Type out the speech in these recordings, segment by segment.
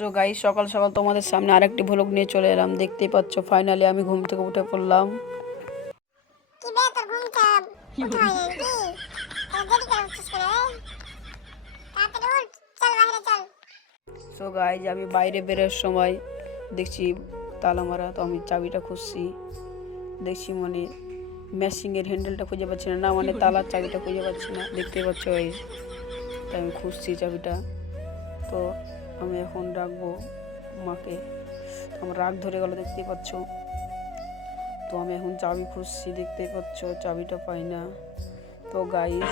So guys, সকাল সকাল তোমাদের সামনে আরেকটি ভ্লগ নিয়ে চলে এলাম। দেখতেই পাচ্ছ ফাইনালি আমি ঘুম থেকে উঠে পড়লাম। কি বে তোর ঘুমটা উঠা হয় নাকি? দেরি করে উঠছিস কেন রে? তাড়াতাড়ি উঠ, চল বাইরে চল। সো গাইস, আমি বাইরে বেরোর সময় দেখছি তালা মারা, তো আমি চাবিটা খুঁজছি। দেখছি মানে ম্যাশিংয়ের হ্যান্ডেলটা খুঁজে পাচ্ছি না, মানে তালার চাবিটা খুঁজে পাচ্ছি না। দেখতেই পাচ্ছ গাইস, তাই আমি খুঁজছি চাবিটা। তো আমি এখন ডাকবো মাকে, আমার রাগ ধরে গেল দেখতেই পাচ্ছ। তো আমি এখন চাবি খুঁজছি, দেখতেই পাচ্ছ চাবিটা পাই না। তো গাইস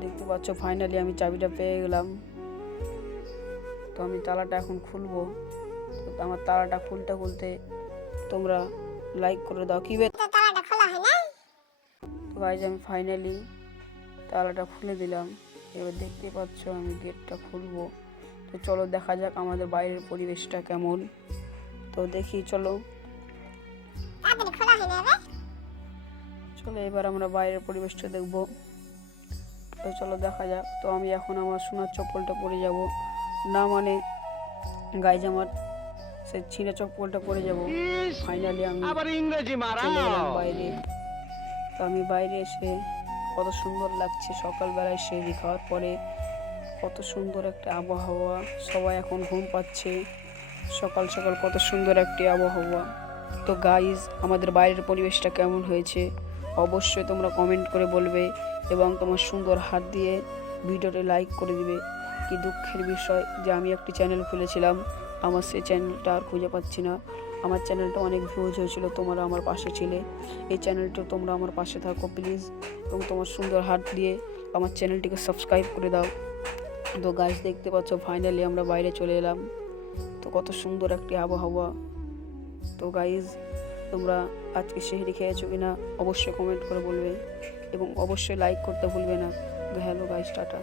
দেখতে পাচ্ছ ফাইনালি আমি চাবিটা পেয়ে গেলাম। তো আমি তালাটা এখন খুলবো। তো আমার তালাটা খুলতে তোমরা লাইক করে দাও। কি তো তালাটা খোলা হয় না? তো গাইস আমি ফাইনালি তালাটা খুলে দিলাম। এবার দেখতে পাচ্ছ আমি গেটটা খুলবো। তো চলো দেখা যাক আমাদের বাইরের পরিবেশটা কেমন। তো দেখি চলো তাড়াতাড়ি খোলা হয় না বে? চলো এবার আমরা বাইরের পরিবেশটা দেখব। তো চলো দেখা যাক। তো আমি এখন আমার সোনার চপ্পলটা পরে যাব না, মানে গাইজ আমার সেই ছিঁড়া চপ্পলটা পরে যাব। ফাইনালি আমি চলে গেলাম বাইরে। তো আমি বাইরে এসে কত সুন্দর লাগছে, সকালবেলায় সেহরি খাওয়ার পরে কত সুন্দর একটা আবহাওয়া। সবাই এখন ঘুম পাচ্ছে, সকাল সকাল কত সুন্দর একটি আবহাওয়া। তো গাইজ আমাদের বাইরের পরিবেশটা কেমন হয়েছে অবশ্যই তোমরা কমেন্ট করে বলবে এবং তোমার সুন্দর হাত দিয়ে ভিডিওতে লাইক করে দিবে। কি দুঃখের বিষয় যে আমি একটি চ্যানেল খুলেছিলাম, আমার সেই চ্যানেলটা আর খুঁজে পাচ্ছি না। আমার চ্যানেলটা অনেক ভিউজ হয়েছিল, তোমরা আমার পাশে ছিলে। এই চ্যানেলটা তোমরা আমার পাশে থাকো প্লিজ, এবং তোমার সুন্দর হাত দিয়ে আমার চ্যানেলটিকে সাবস্ক্রাইব করে দাও। তো গাইজ দেখতে পাচ্ছ ফাইনালি আমরা বাইরে চলে এলাম। তো কত সুন্দর একটি আবহাওয়া। তো গাইজ তোমরা আজকে সেহরি খেয়েছো কিনা অবশ্যই কমেন্ট করে বলবে এবং অবশ্যই লাইক করতে ভুলবে না। Hello guys, tata.